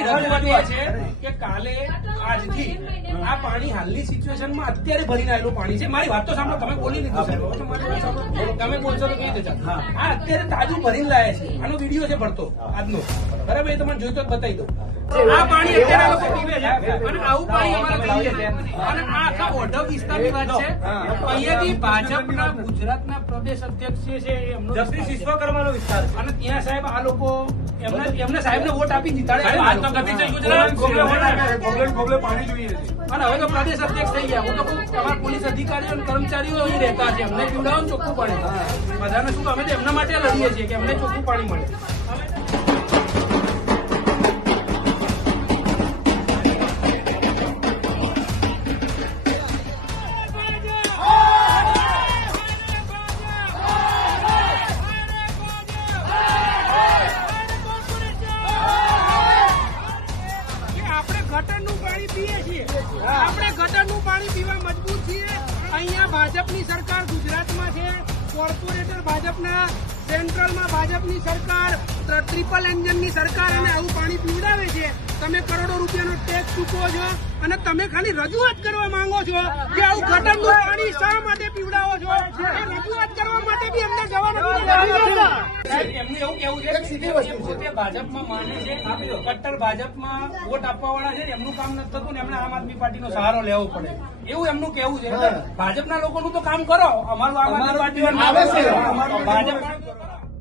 રજૂઆત એ છે કે કાલે આજથી આ પાણી હાલની સિચ્યુએશનમાં અત્યારે ભરીને આવેલું પાણી છે. મારી વાત તો સાંભળો, તમે બોલી લીધું સાહેબ, તમે બોલશો તો કઈ દેતા. આ અત્યારે તાજું ભરીને લાયા છે. આનો વિડીયો છે ભરતો આજનો, બરાબર? એ તમને જોઈતો જ બતાવી દઉં. આ પાણી અત્યારે લોકો પીવે છે અને આવું પાણી અમારે પીવે છે. અને આ આખા ઓઢવ વિસ્તારની વાત છે. અહીંયાથી ભાજપના ગુજરાતના પ્રદેશ અધ્યક્ષ છે જગદીશ વિશ્વકર્માનો વિસ્તાર, અને ત્યાં સાહેબ આ લોકો એમને સાહેબને વોટ આપી જીતાડે. પાણી જોઈએ અને હવે તો પ્રદેશ અધ્યક્ષ થઈ ગયા. હું તો તમારા પોલીસ અધિકારીઓ અને કર્મચારીઓ અહીં રહેતા છે, એમને પીવડાવો ચોખ્ખું પાણી. બધાને શું અમે તો એમના માટે લડીએ છીએ કે એમને ચોખ્ખું પાણી મળે. ગટરનું પાણી પીએ છીએ, આપણે ગટરનું પાણી પીવા મજબૂર છીએ. અહીંયા ભાજપની સરકાર ગુજરાતમાં છે, કોર્પોરેટર ભાજપના, સેન્ટ્રલમાં ભાજપની સરકાર, ટ્રિપલ એન્જિનની સરકાર, અને આવું પાણી પીવડાવે છે. તમે કરોડો રૂપિયાનો ટેક્સ ચૂકવો છો અને તમે ખાલી રજૂઆત કરવા માંગો છો કે આવું ગટરનું પાણી શા માટે પીવડાવો છો. રજૂઆત કરવા માટે બી અંદર જવાનું એમને એવું કેવું છે કે પોતે ભાજપમાં માને છે, કટ્ટર ભાજપમાં વોટ આપવા વાળા છે, એમનું કામ નથી થતું ને એમને આમ આદમી પાર્ટીનો સહારો લેવો પડે, એવું એમનું કેવું છે. ભાજપના લોકોનું તો કામ કરો, અમારું આમ આદમી પાર્ટી ભાજપ